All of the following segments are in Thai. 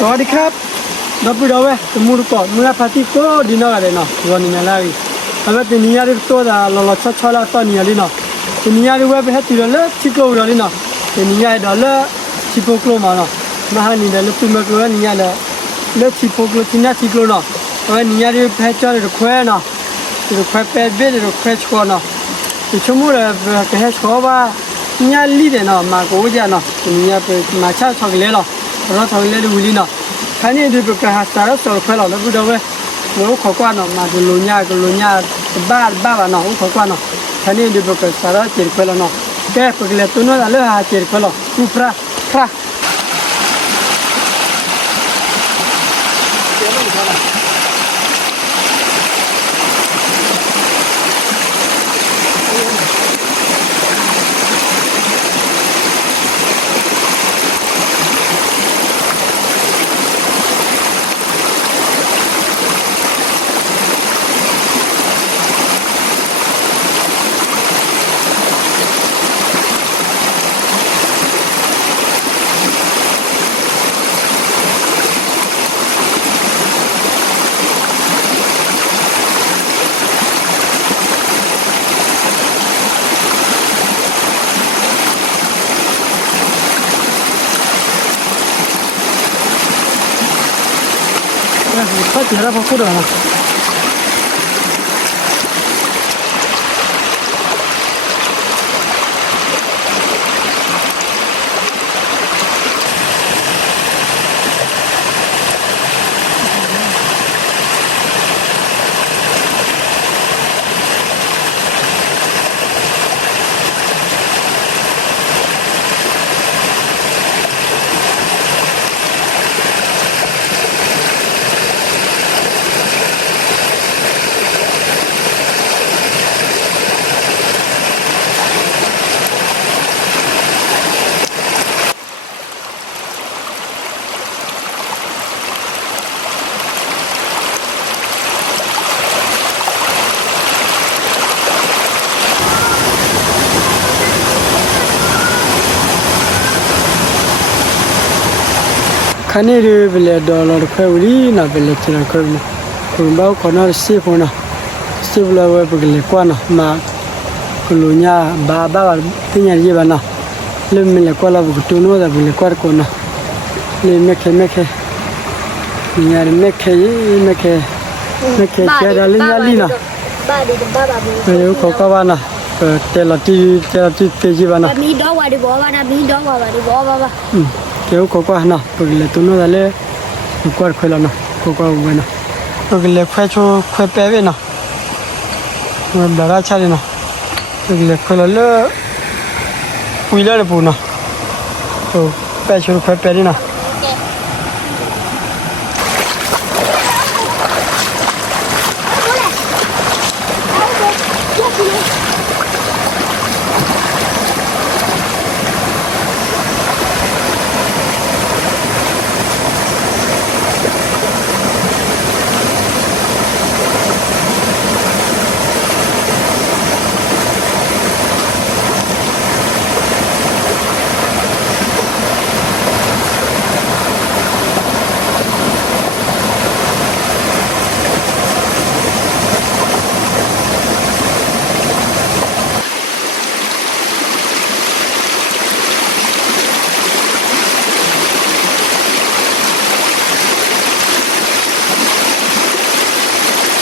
สวัสดีครับดับเบิลเว้ยสมุนก่อนมึงพาที่โก้ดีน่ากันเลยเนาะวันนี้อะไรแต่ว่าเป็นนี้อะไรตัวละเราชัดๆแล้วตอนนี้อะไรเนาะเป็นนี้อะไรเว้ยไปให้ตีเลยชิโก้เลยเนาะเป็นนี้อะไรดอลเลยชิโก้กลัวมาเนาะมาหานี่เลยตุ้มกลัวนี่อะไรเลยชิโก้กลัวที่น่าชิโก้เนาะวันนี้อะไรไปให้เจ้าเลยแควเนาะเลยแควเป็ดเบ็ดเลยแควชัวเนาะที่ชั่วโมงเลยไปให้ชัวว่านี่อะไรลีเดเนาะมาโก้จ้าเนาะนี่อะไรไปมาเช่าช็อกโกแลตเนาะเราช็อกโกแลตดูลีเนาะท่านี้ดูเป็นการหาสาระสอดคล้องแล้วพูดเอาไว้เราขอกว่าเนาะมาดูลุญญาบ้าเนาะขอกว่าเนาะท่านี้ดูเป็นการสาระเจิดคล้องเนาะแก่พวกเล็กตัวนั้นเลยหาเจิดคล้องกูพระเขาเจอแล้วพอพูดอะไรคันนี้ดูเป็นดอลลาร์แควรีน่ะเป็นเท่าไหร่นะคุณบ่าวคนนั้นสิบนะสิบแล้วเว้ยเป็นกว่านะมาคุณลุญญาบ้าที่ยังยี่บ้านะเริ่มเป็นกว่าแล้วบุกตัวนู้นเป็นกว่าคนนะเลยไม่เคนี่อะไรไม่เคแค่ได้ลิญญาลีนะเออเขาว่านะเจลาตีเตจีบ้านะมีดอกว่าดีบ่ว่านะมีดอกว่าดีบ่ว่าเกี่ยวกับว่านะพวกเล็กตัวนู้นเลยกวาดคุยแล้วนะพวกเราไปนะพวกเล็กคุยเป๊ะนะมันดาราชาลีนะพวกเล็กคุยแล้วคุยแล้วปุ๊บนะโอ้เป๊ะคุยเป๊ะนะ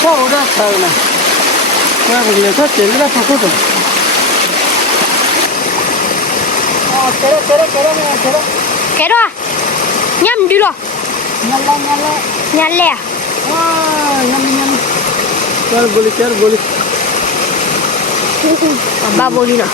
ชอบนะชอบนะว่าพวกเล็กเขาเจ๋งนะพวกเขาตัวอ๋อเจ๋งnhâm đi rồi nhăn lẹ nhâm char boli ba boli nào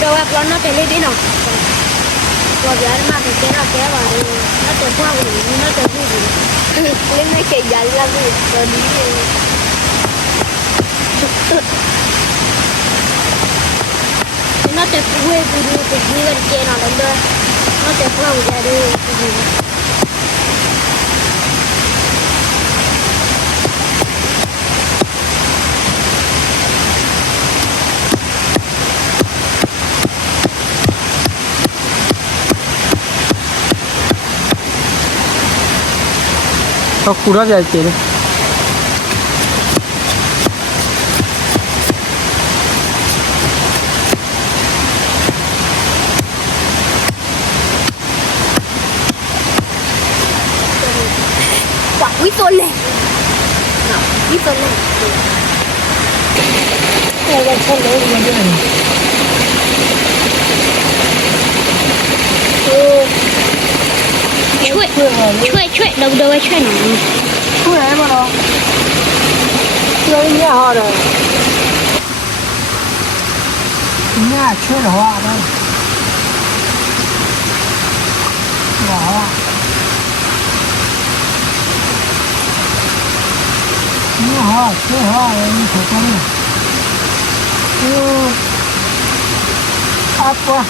Đâu gặp nó chạy lên đi nào. Rồi giờ mà thì cái nó kéo vào đi, nó chạy qua thì nó chạy đi gì. Lên mấy cái giờ ra đi, rồi đi. Nó chạy quay đi thì đi cái kia nào đâm ra. Nó chạy qua ra đi. কুড়া যাইছে রে Quý tôn này. Quý tôn này. Đây là con đấy mà đây này. Chuyện đâu đâu ấy chuyện nào. Chui này mà nó. Chơi nhà họ rồi. Nhà chơi là hoa đây. Là hoa. Nhà hoa, chơi hoa như thế con này. Áp quá.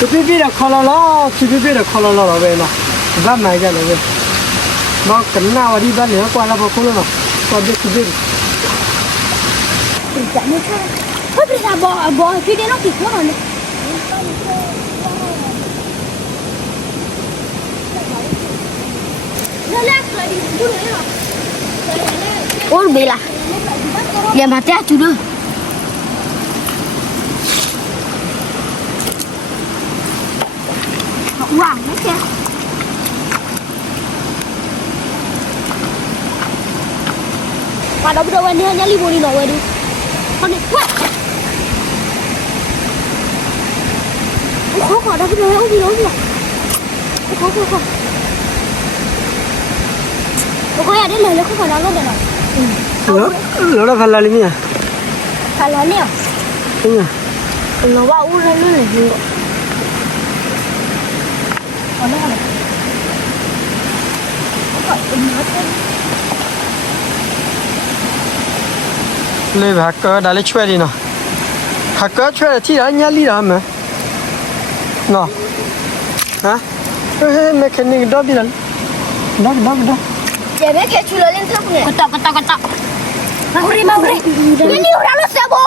Cái bếp là khó lo, chỉ bếp là khó lo về mà, bắt này ra rồi, mà cái nào đi bắt nữa qua là bao nhiêu rồi, qua biết cái gì. Chả như thế. Thôi bây giờ bỏ cái đấy nó kịp quá rồi. Ủa bị là, giờ mà té chú đưa. ว่างนะแกว่าเราไปดูวันนี้เนี่ยรีบวนหน่อยดูคนนี้ว้าขอเราไปดูให้อุ้ยร้อนเลยขออยากได้เลยแล้วขอเราก็ได้หน่อยแล้วเราพันอะไรเนี่ย พันแล้วเนี่ย เนี่ยเราว่าอุ้ยร้อนเลยจริงอ๋อไม่อะไรก็เป็นมาเต้นเลยแบบก็ได้เลยช่วยดีเนาะหากก็ช่วยที่ร้านยาลีร้านมั้ยเนาะฮะเฮ้ยแมคแคนิกดอบดีแล้วดอบ เดี๋ยวแม่แกช่วยเล่นทับเนี่ยกระตักมาคุยนี่เราเสียบ่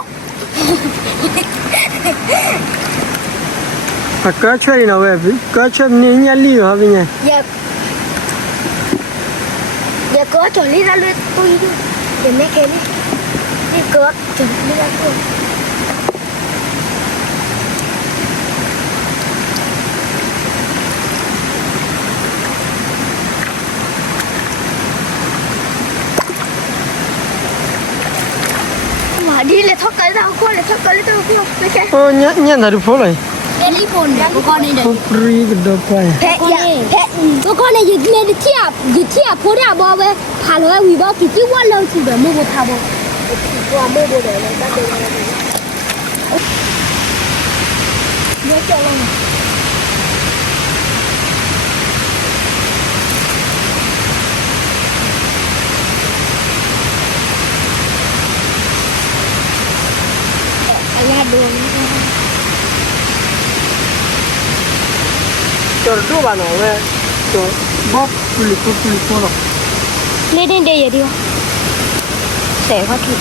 หากก็ช่วยดีเนาะเว้ยก็ช่วยนี่ยาลีเหรอพี่เนี่ยอย่าก็จอดลีเราเลยตุ้ยด้วยเดี๋ยวแม่แกนี่ก็จอดลีเราด้วยดีเลยทอกกันแล้วคนเลยทอกกันแล้วตัวพี่ไม่ใช่โอ้เนี่ยน่าดูพอเลยเอลิฟอนเนี่ยก็นี่เด้อฟรีก็ดอกไปแพะก็นี่ยืดเม็ดเทียบพอได้บ่เว้ยพาเลยวิบ่ที่ว่าเราสิเด้อไม่บ่ทาบ่ว่าไม่บ่เด้อแล้วก็เดี๋ยวจะลงอย่าดูจอดดูบ้านเอาเว้ยจอดบ๊อบปุลิโป้เนาะเล่นเดี๋ยวดิวเสียเขาถูก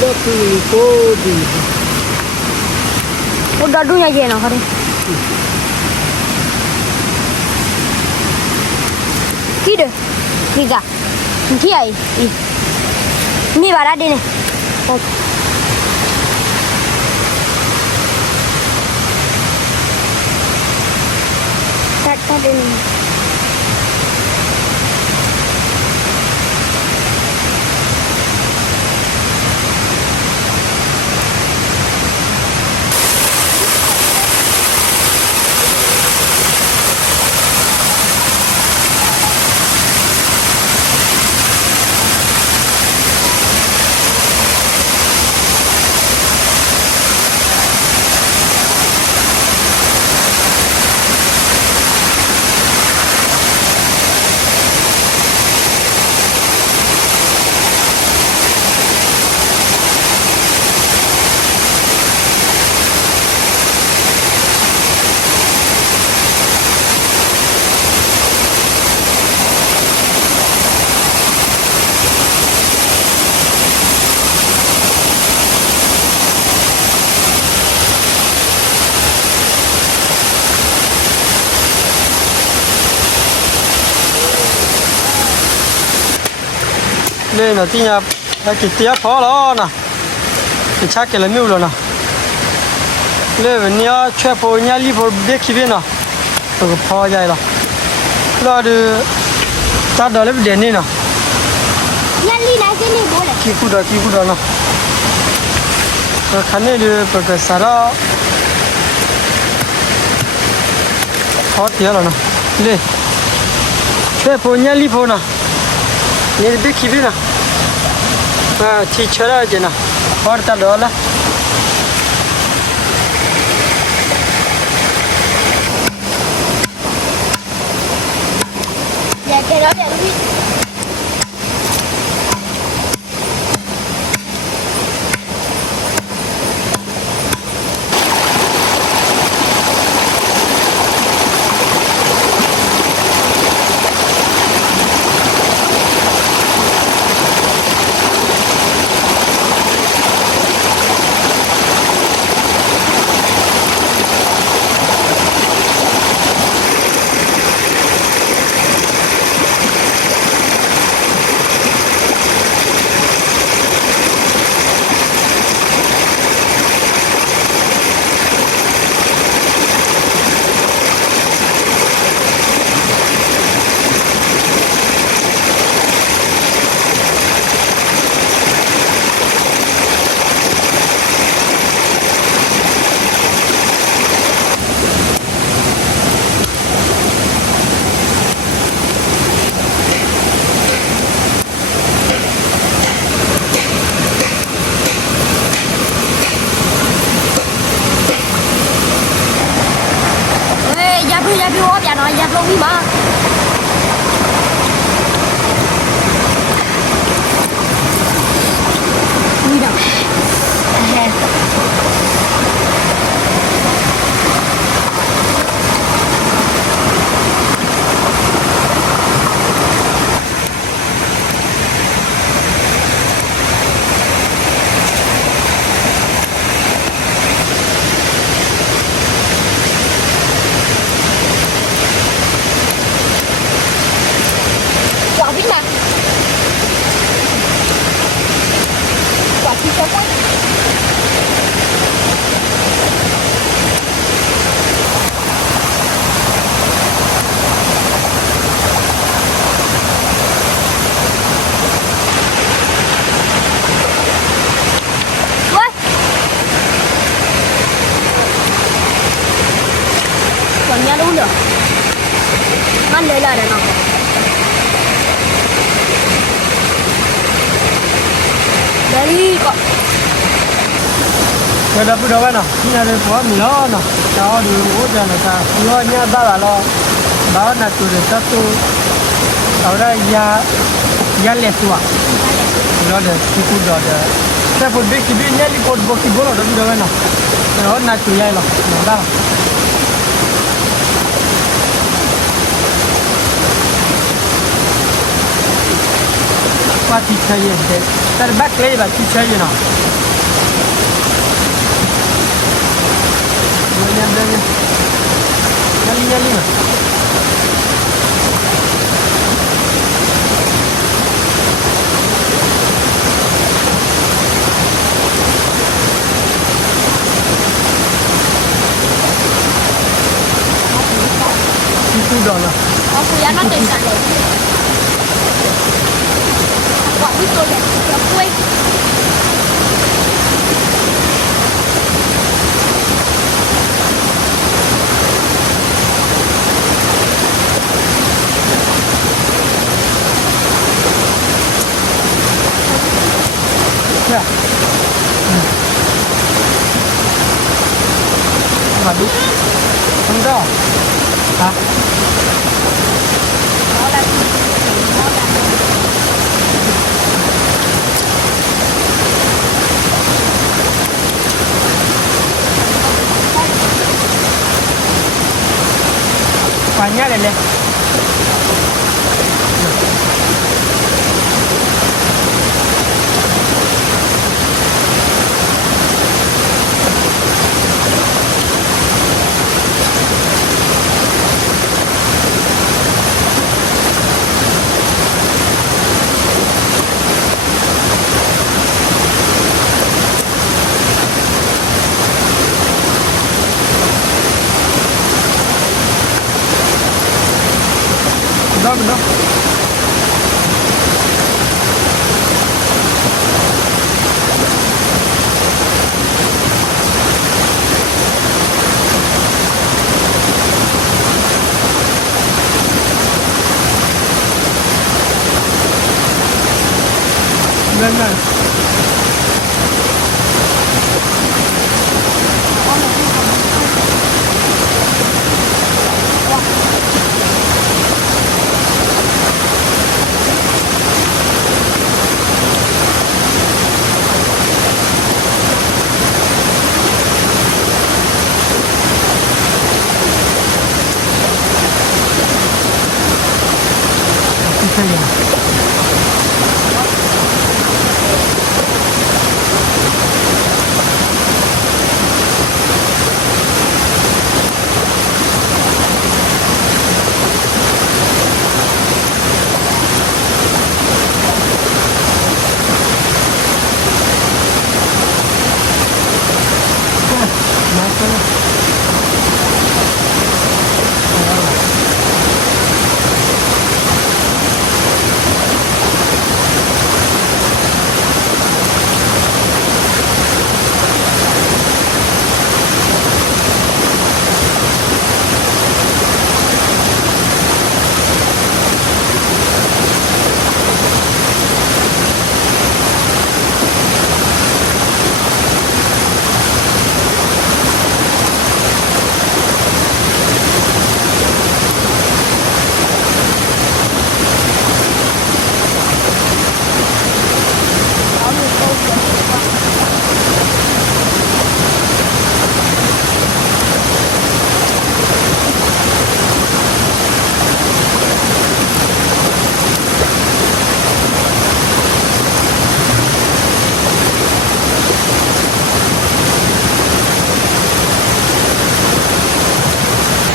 บ๊อบปุลิโป้ดีโอ้ดอดูยังเย็นเหรอเขาดิที่เด้อนี่กะที่ไอ้นี่บาราดีเนี่ยตัดเองเลยนะที่เนี่ยไอ้กิเตียพอแล้วนะกิชักกันแล้วมิวแล้วนะเลยวันนี้ช่วยพอยาลีพอเด็กขี้เบี้ยนะตัวพอใจละแล้วดูตัดดอกเล็บเด่นนี่นะยาลีน่าจะนี่บ่เลยขี้กูดานะขันนี่ดูเปิดสาระพอเตี้ยแล้วนะเลยช่วยพอยาลีพอนะนี่เด็กขี้เบี้ยนะที่เชื่อจะนะพอตัดดอกละอย่าแกเราอย่าพี่ ลงนี่มานี่ดังแฮะquả vít mà quả vít cho quay quay còn nhà đâu nữa ăn đây là đàn ông đấy con giờ đập đâu vậy nào nhà đây có mì lo nào cháu đi uống giờ này ta lo nhà ba lo đó là chủ đề sát tu ở đây nhà lệ tua lo để cucu đó để saya pun beki dia ni kot boki bola dah dah mana đó là chủ nhà lo đó pati चाहिए है तर बैक ले बात चाहिए ना nyali na itu dah lah aku ya nó tiền sạch rồi quả biết tôi đẹp nó quay ya madu enggak hah nó là banyak lele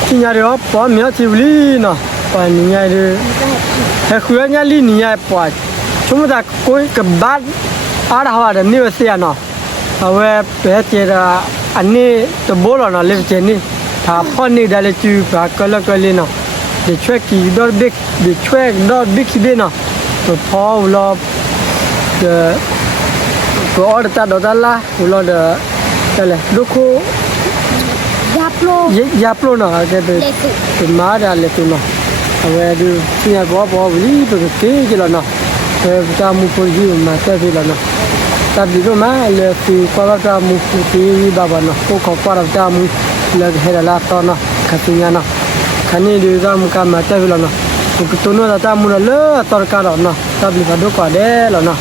今年的保苗就里呢，把年的还回来里年保，全部在过个班，阿拉话的没有些呢，我别觉得อันนี้ตัวโบราณนะเล็บเจนี่ถ้าพ่อนี่ได้เลยจูบก็แล้วก็เลยนะเดี๋ยวช่วยกี่ดอลบิ๊กเดี๋ยวช่วยดอลบิ๊กสิเดนะตัวพ่อเราเดี๋ยวก็ออเดอร์ตัดดอลละเราเดี๋ยวอะไรลูกคู่ ยาโปร ยาโปรนะแกเป็นมาได้เลยตัวนะเอาไว้ดูที่นี่บอกวิธีเป็นเก่งแล้วนะเออจะมุ่งไปที่มาเที่ยวแล้วนะตัดดีรู้ไหมเลยคือพอเราจะมุ่งไปที่บ้านนะพวกเขาพอเราจะมุ่งเลยเฮลัลตอนนะขัดยังนะขันนี้ดูจะมุ่งการมาเที่ยวแล้วนะพวกตัวนู้นจะมุ่งเลยตอนการแล้วนะตัดดีก็ดูกว่าเด้แล้วนะ